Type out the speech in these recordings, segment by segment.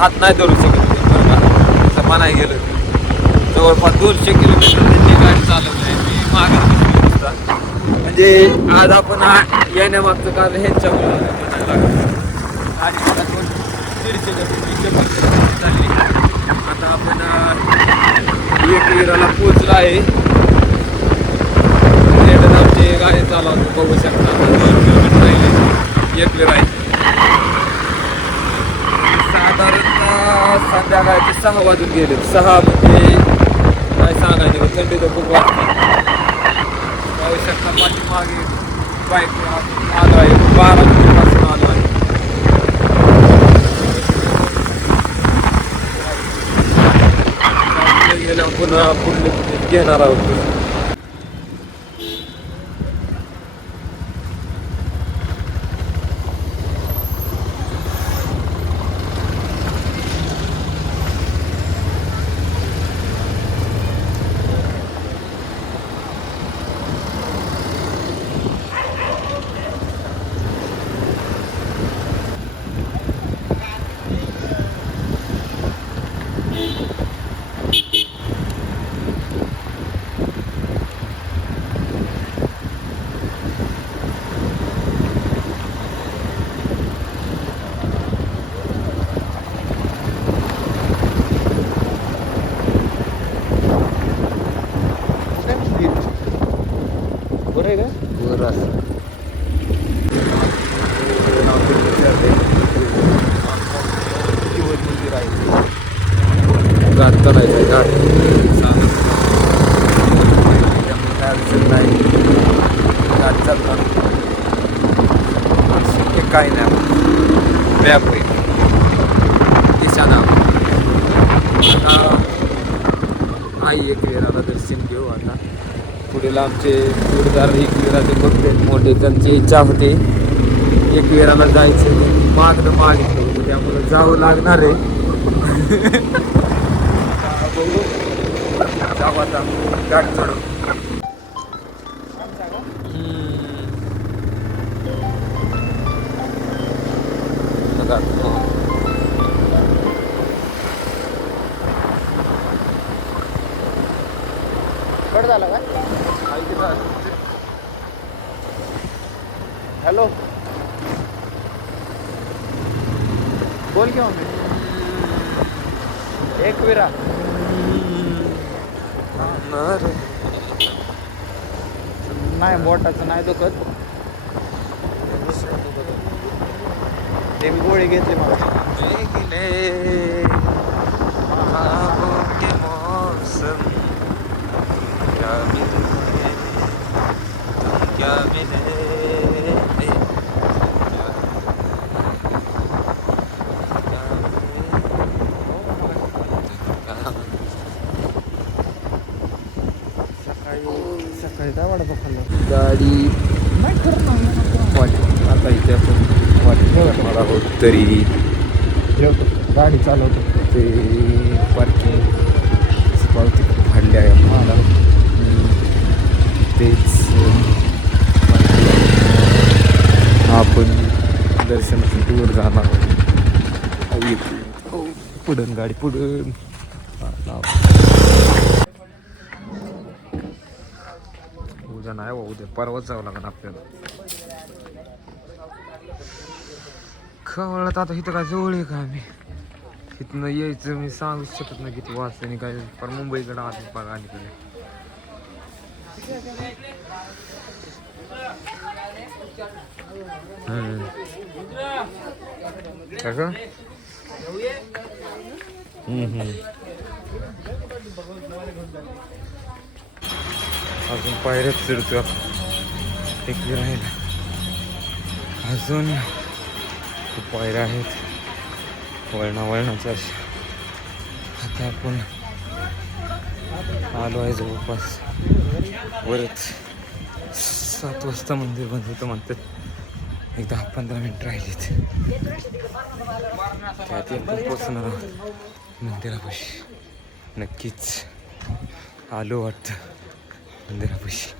हात नाही धरू शकत बरं का तसं म्हणाय गेलं. जवळपास दोनशे किलोमीटर त्यांची गाडी चालवली मी मागे म्हणजे आज आपण हा येण्यामागचं कारण ह्यांच्या म्हणायला लागलं दोन दीडशे आता आपण अं, एक विराला पोचला आहे. आमची गाडी चालवतो. बघू शकता. दोन किलोमीटर राहिले. एक वेळ आहे. संध्याकाळचे सहा वाजून गेले सहा म्हणजे काय सांगायचं थंडी तर खूप वाटते पाहू शकता पाठीमागे बाईक आलो आहे बारा मिनिटापासून आलो आहे पुढे गेल्यावर पुन्हा पुढले घेणार आहोत बरं आहे का बरं असं घाट चढायचं घाट त्यामुळे काय अडचण नाही घाट चालतात शक्य काही नाही मॅप होईल दिशा नाव आता आई एक वेळाला दर्शन घेऊ आता पुढील आमचे जोरदार एक खूप बघते मोठे त्यांची इच्छा होती. एक वेळाला जायचं मागणं मागितलं होतं त्यामुळे जावं लागणार आहे. जाऊ आता. चढू. झाला का हॅलो बोल की मम्मी. एक विरा. नाही बोटाचं नाही दुखत. ते मी गोळी घेतली मला निकले ख्वाबों के मौसम क्या मिले तुम क्या मिले सकाळी सकाळी काय वाटत खाल्लं गाडी नाही खरं नाही वाट आता इथे आपण वाट करणार आहोत तरी. गाडी चालवतो. ते पार्किंग पावती फाडली आहे हम्म. तेच आपण दर्शनासाठी वर जाणार आहोत. इकडे. हो, पुढं गाडी पुढं. हा. उद्या नाही बा उद्या परवाच जावं लागेल आपल्याला. खवळत आता इथं काय जवळ आहे का आम्ही? इथनं यायचं मी सांगू शकत नाही किती वाजता आणि काय. पण मुंबईकडे आज बघा अलीकडे. का अजून पायऱ्यात चढतो आपण एक राहील. अजून खूप पायऱ्या आहेत. वळणा वळणाच्या आता आपण आलो आहे जवळपास. वरच. सात वाजता मंदिर बंद होतं म्हणतात. एक दहा पंधरा मिनिट राहिलीत. त्यात आपण पोचणार आहोत. मंदिरापाशी. नक्कीच. आलो वाटतं. मंदिरापाशी.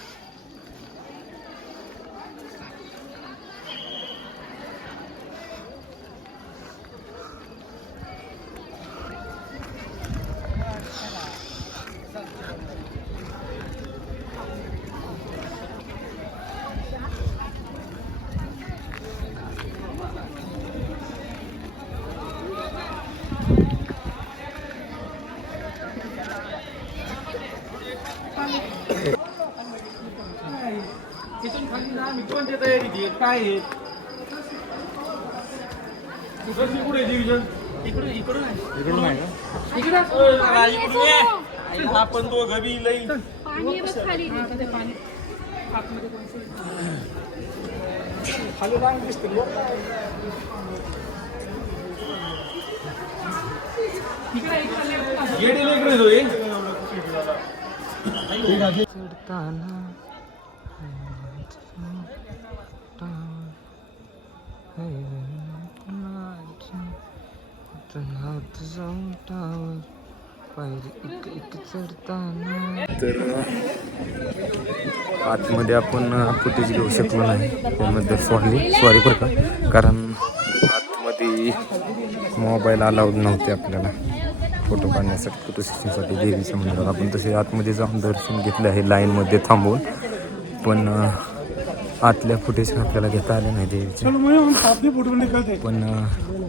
काय आहे कुठं कुठे डिव्हिजन इकडे इकडून आहे इकडून आहे का? इकडे इकडून ये आई, आपण दोघं बी लई. पाणी आहे बघ खाली. पाणी. आतमध्ये खाली रांग दिसते येडे लेकरं होय. चढताना तर आतमध्ये आपण फुटेज घेऊ शकलो नाही. त्यामध्ये सॉरी सॉरी बरं का. कारण आतमध्ये मोबाईल अलाउड नव्हते आपल्याला. फोटो काढण्यासाठी फोटो सेशनसाठी देवीच्या मंदिरात आपण तसे आतमध्ये जाऊन दर्शन घेतले आहे लाईनमध्ये थांबवून पण आतल्या फुटेज आपल्याला घेता आले नाही देवीचे. पण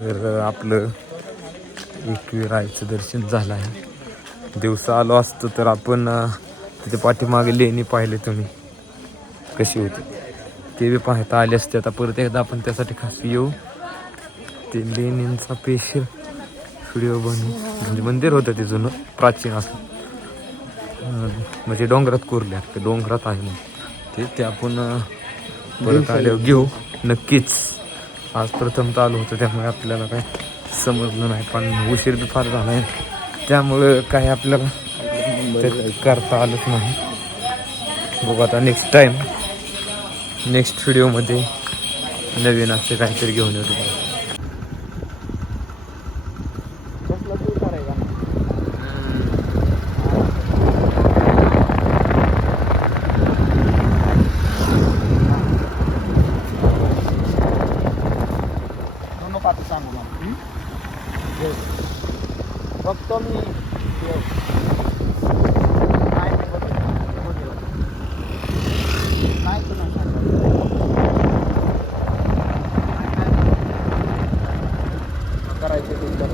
तर आपलं एकविरायचं दर्शन झालं आहे. दिवसा आलो असतो तर आपण तिथे पाठीमागे लेणी पाहिले तुम्ही. कशी होती? ते बी पाहता आले असते. आता परत एकदा आपण त्यासाठी खास येऊ. ते लेणींचा स्पेशल व्हिडिओ बनवू म्हणजे मंदिर होतं ते जुनं प्राचीन असं. म्हणजे डोंगरात कोरले ते डोंगरात आहे मग ते ते आपण परत आल्यावर घेऊ. नक्कीच. आज प्रथमतः आलो होतं त्यामुळे आपल्याला काय समजलं नाही. पण उशीर बी फार झाला आहे त्यामुळं काय आपल्याला ते करता आलंच नाही. बघू आता नेक्स्ट टाईम नेक्स्ट व्हिडिओमध्ये नवीन असे काहीतरी घेऊन येतो कसला तू करायचा दोन पाठ सांगू मला बघतो मी काय ते बघतो. बघेल. करायचे ते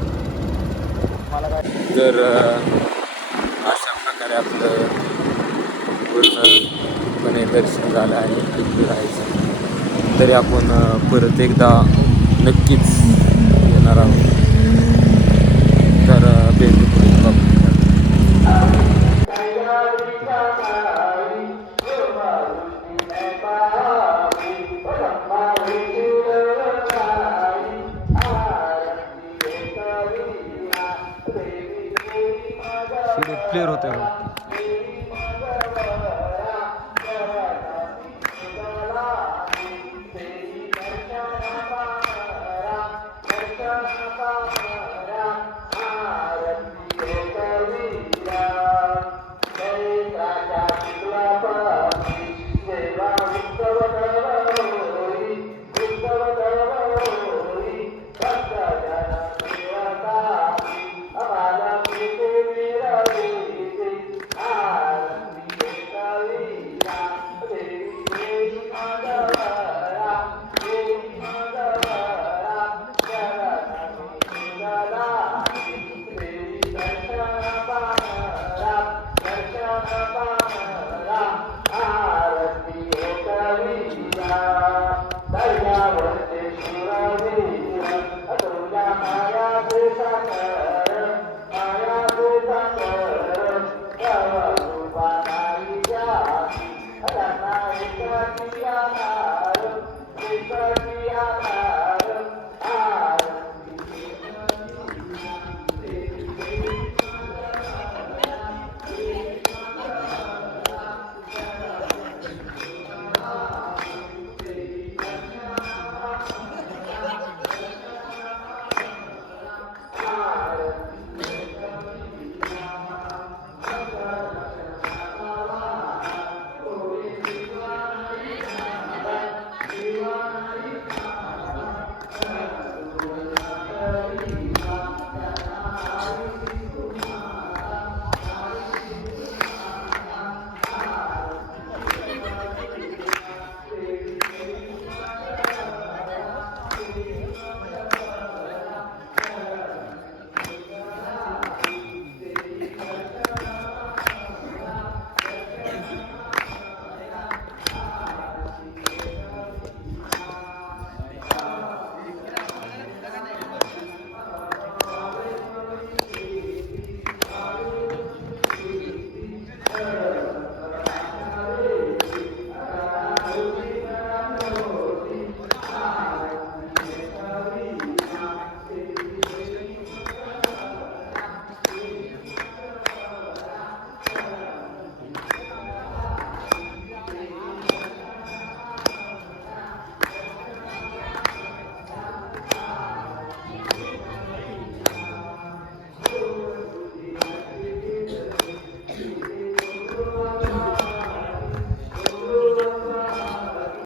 मला काय तर अशा प्रकारे आपलं पूर्णपणे दर्शन झालं आहे ऐकलं राहायचं तरी आपण परत एकदा नक्कीच येणार आहोत. तर अं, होते